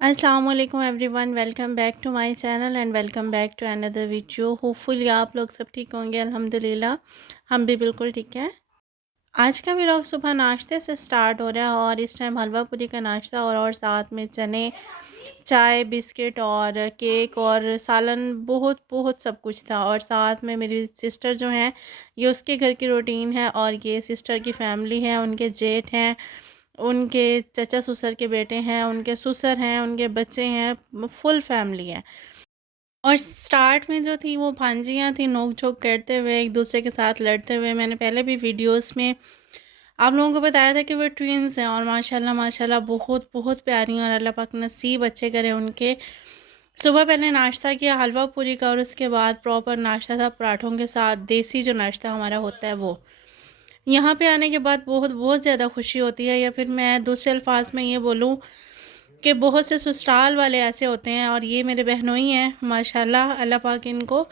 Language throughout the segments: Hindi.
अस्सलाम वालेकुम everyone, welcome back to my channel and welcome back to another video. Hopefully आप लोग सब ठीक होंगे। अल्हम्दुलिल्लाह हम भी बिल्कुल ठीक हैं। आज का व्लॉग सुबह नाश्ते से स्टार्ट हो रहा है और इस टाइम हलवा पूरी का नाश्ता और साथ में चने, चाय, बिस्किट और केक और सालन, बहुत बहुत सब कुछ था। और साथ में मेरी सिस्टर जो हैं, ये उसके घर की रूटीन है और ये सिस्टर की फैमिली है, उनके जेठ हैं, उनके चचा ससुर के बेटे हैं, उनके ससुर हैं, उनके बच्चे हैं, फुल फैमिली है। और स्टार्ट में जो थी वो भांजियाँ थी नोक झोंक करते हुए, एक दूसरे के साथ लड़ते हुए। मैंने पहले भी वीडियोस में आप लोगों को बताया था कि वो ट्विन्स हैं और माशाल्लाह माशाल्लाह बहुत बहुत प्यारी हैं और अल्लाह पाक नसीब अच्छे करे उनके। सुबह पहले नाश्ता किया हलवा पूरी का और उसके बाद प्रॉपर नाश्ता था पराठों के साथ, देसी जो नाश्ता हमारा होता है वो। यहाँ पे आने के बाद बहुत बहुत ज़्यादा खुशी होती है, या फिर मैं दूसरे अल्फाज में ये बोलूँ कि बहुत से ससुराल वाले ऐसे होते हैं और ये मेरे बहनोई हैं माशाल्लाह। अल्लाह पाक इनको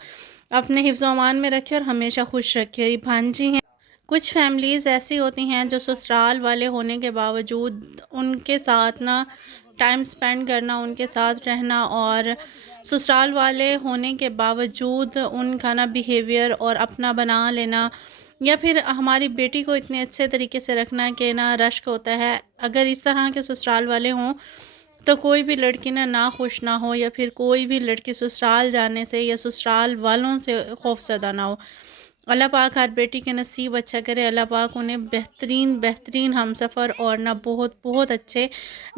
अपने हिफ्ज़ अमान में रखे और हमेशा खुश रखे। ये भांजी हैं। कुछ फैमिलीज़ ऐसी होती हैं जो ससुराल वाले होने के बावजूद उनके साथ ना टाइम स्पेंड करना, उनके साथ रहना, और ससुराल वाले होने के बावजूद उनका ना बिहेवियर और अपना बना लेना, या फिर हमारी बेटी को इतने अच्छे तरीके से रखना कि ना रश्क होता है। अगर इस तरह के ससुराल वाले हों तो कोई भी लड़की ना खुश ना हो, या फिर कोई भी लड़की ससुराल जाने से या ससुराल वालों से खौफज़दा ना हो। अल्लाह पाक हर बेटी के नसीब अच्छा करे। अल्लाह पाक उन्हें बेहतरीन बेहतरीन हमसफ़र और ना बहुत बहुत अच्छे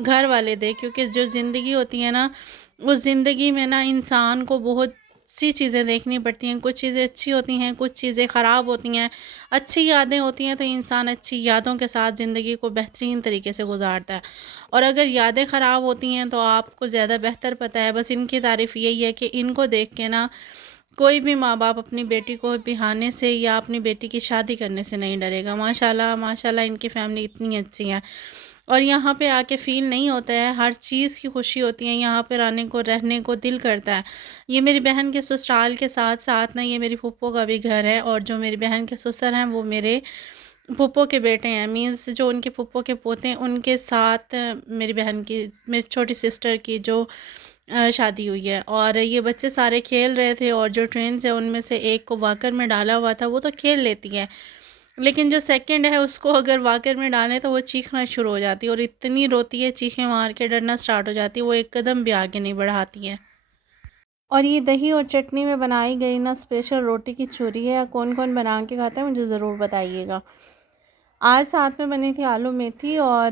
घर वाले दे, क्योंकि जो ज़िंदगी होती है ना, उस ज़िंदगी में ना इंसान को बहुत सी चीज़ें देखनी पड़ती हैं। कुछ चीज़ें अच्छी होती हैं, कुछ चीज़ें ख़राब होती हैं। अच्छी यादें होती हैं तो इंसान अच्छी यादों के साथ ज़िंदगी को बेहतरीन तरीके से गुजारता है, और अगर यादें ख़राब होती हैं तो आपको ज़्यादा बेहतर पता है। बस इनकी तारीफ़ यही है कि इनको देख के ना कोई भी माँ बाप अपनी बेटी को बिहाने से या अपनी बेटी की शादी करने से नहीं डरेगा। माशाल्लाह माशाल्लाह इनकी फ़ैमिली इतनी अच्छी है और यहाँ पे आके फ़ील नहीं होता है, हर चीज़ की खुशी होती है। यहाँ पर आने को, रहने को दिल करता है। ये मेरी बहन के ससुराल के साथ साथ ना ये मेरी फूफो का भी घर है, और जो मेरी बहन के ससुर हैं वो मेरे फूफो के बेटे हैं। मीन्स जो उनके फूफो के पोते हैं उनके साथ मेरी बहन की, मेरी छोटी सिस्टर की जो शादी हुई है। और ये बच्चे सारे खेल रहे थे और जो ट्विन्स है उनमें से एक को वॉकर में डाला हुआ था, वो तो खेल लेती है, लेकिन जो सेकंड है उसको अगर वॉकर में डालें तो वो चीखना शुरू हो जाती है और इतनी रोती है, चीखें मार के डरना स्टार्ट हो जाती है, वो एक कदम भी आगे नहीं बढ़ाती है। और ये दही और चटनी में बनाई गई ना स्पेशल रोटी की चूरी है। कौन कौन बना के खाता है मुझे ज़रूर बताइएगा। आज साथ में बनी थी आलू मेथी और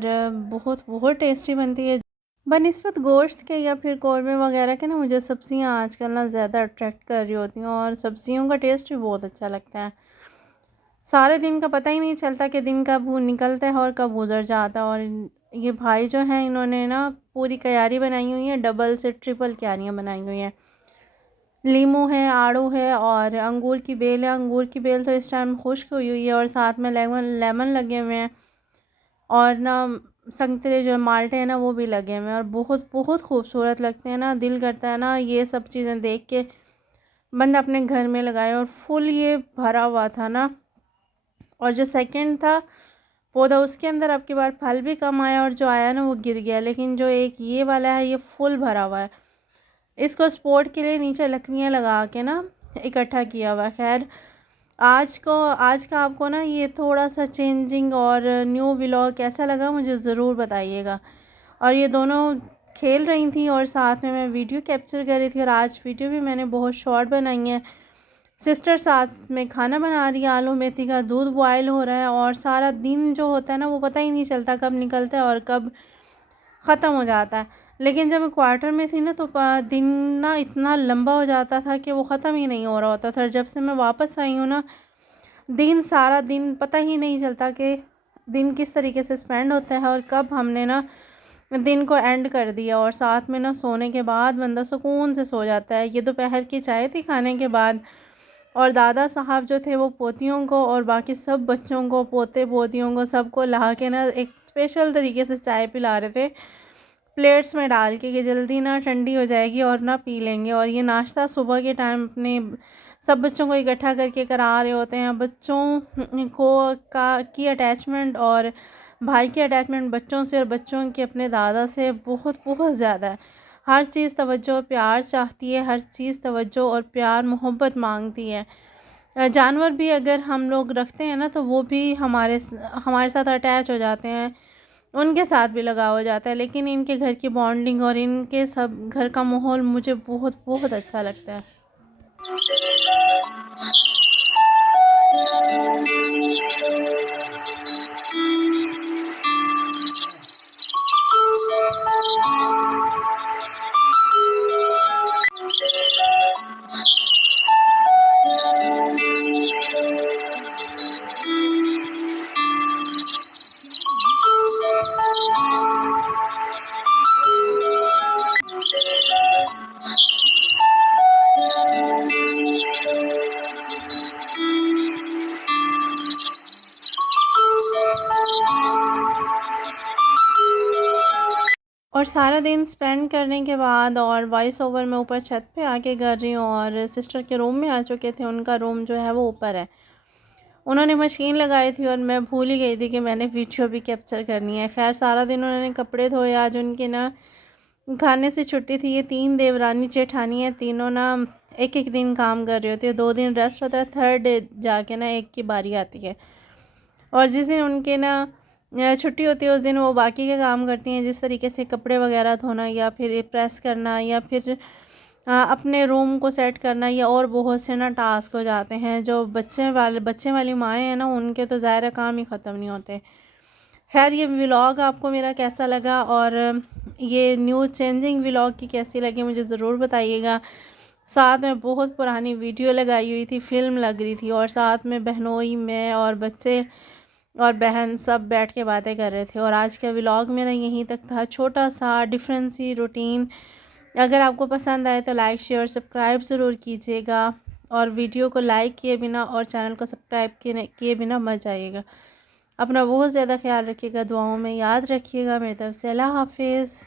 बहुत बहुत टेस्टी बनती है। बनिस्बत गोश्त के या फिर कौरमे वगैरह के ना, मुझे सब्ज़ियाँ आजकल ना ज़्यादा अट्रैक्ट कर रही होती हैं और सब्ज़ियों का टेस्ट भी बहुत अच्छा लगता है। सारे दिन का पता ही नहीं चलता कि दिन कब वो निकलता है और कब गुजर जाता है। और ये भाई जो हैं इन्होंने ना पूरी क्यारी बनाई हुई है, डबल से ट्रिपल क्यारियाँ बनाई हुई हैं। लीमू है, आड़ू है और अंगूर की बेल है। अंगूर की बेल तो इस टाइम खुश्क हुई हुई है और साथ में लेमन लेमन लगे हुए हैं, और ना संतरे जो माल्टे हैं ना वो भी लगे हुए हैं और बहुत बहुत खूबसूरत लगते हैं ना। दिल करता है ना ये सब चीज़ें देख के बंदा अपने घर में लगाए। और फुल ये भरा हुआ था ना, और जो सेकंड था पौधा उसके अंदर अब की बार फल भी कम आया और जो आया ना वो गिर गया, लेकिन जो एक ये वाला है ये फुल भरा हुआ है। इसको सपोर्ट के लिए नीचे लकड़ियाँ लगा के ना इकट्ठा किया हुआ है। खैर आज का आपको ना ये थोड़ा सा चेंजिंग और न्यू व्लॉग कैसा लगा मुझे ज़रूर बताइएगा। और ये दोनों खेल रही थी और साथ में मैं वीडियो कैप्चर कर रही थी, और आज वीडियो भी मैंने बहुत शॉर्ट बनाई है। सिस्टर साथ में खाना बना रही है, आलू मेथी का दूध बॉयल हो रहा है, और सारा दिन जो होता है ना वो पता ही नहीं चलता कब निकलता है और कब ख़त्म हो जाता है। लेकिन जब मैं क्वार्टर में थी ना तो दिन ना इतना लंबा हो जाता था कि वो ख़त्म ही नहीं हो रहा होता था। जब से मैं वापस आई हूँ ना, दिन सारा दिन पता ही नहीं चलता कि दिन किस तरीके से स्पेंड होता है और कब हमने ना दिन को एंड कर दिया। और साथ में ना सोने के बाद बंदा सुकून से सो जाता है। ये दोपहर की चाय थी खाने के बाद, और दादा साहब जो थे वो पोतियों को और बाकी सब बच्चों को, पोते पोतियों को, सबको ला के ना एक स्पेशल तरीके से चाय पिला रहे थे प्लेट्स में डाल के कि जल्दी ना ठंडी हो जाएगी और ना पी लेंगे। और ये नाश्ता सुबह के टाइम अपने सब बच्चों को इकट्ठा करके करा रहे होते हैं। बच्चों को की अटैचमेंट और भाई की अटैचमेंट बच्चों से और बच्चों के अपने दादा से बहुत बहुत ज़्यादा है। हर चीज़ तवज्जो और प्यार चाहती है, हर चीज़ तवज्जो और प्यार मोहब्बत मांगती है। जानवर भी अगर हम लोग रखते हैं ना तो वो भी हमारे साथ अटैच हो जाते हैं, उनके साथ भी लगाव हो जाता है। लेकिन इनके घर की बॉन्डिंग और इनके सब घर का माहौल मुझे बहुत बहुत अच्छा लगता है। और सारा दिन स्पेंड करने के बाद और वॉइस ओवर में ऊपर छत पे आके कर रही हूँ। और सिस्टर के रूम में आ चुके थे, उनका रूम जो है वो ऊपर है। उन्होंने मशीन लगाई थी और मैं भूल ही गई थी कि मैंने वीडियो भी कैप्चर करनी है। खैर सारा दिन उन्होंने कपड़े धोए। आज उनके ना खाने से छुट्टी थी। ये 3 देवरानी जेठानी है, तीनों ना एक एक दिन काम कर रही होती है। 2 दिन रेस्ट होता है, थर्ड डे जाके ना एक की बारी आती है। और जिस दिन उनके ना छुट्टी होती है उस दिन वो बाकी के काम करती हैं, जिस तरीके से कपड़े वगैरह धोना या फिर प्रेस करना या फिर अपने रूम को सेट करना, या और बहुत से ना टास्क हो जाते हैं। जो बच्चे वाली माएँ हैं ना, उनके तो ज़ाहिर काम ही ख़त्म नहीं होते। खैर ये व्लॉग आपको मेरा कैसा लगा और ये न्यू चेंजिंग व्लॉग की कैसी लगी मुझे ज़रूर बताइएगा। साथ में बहुत पुरानी वीडियो लगाई हुई थी, फ़िल्म लग रही थी, और साथ में बहनोई, मैं और बच्चे और बहन सब बैठ के बातें कर रहे थे। और आज का व्लॉग मेरा यहीं तक था, छोटा सा डिफरेंट सी रूटीन। अगर आपको पसंद आए तो लाइक शेयर सब्सक्राइब ज़रूर कीजिएगा, और वीडियो को लाइक किए बिना और चैनल को सब्सक्राइब किए बिना मत जाइएगा। अपना बहुत ज़्यादा ख्याल रखिएगा, दुआओं में याद रखिएगा। मेरी तरफ से अल्लाह हाफिज़।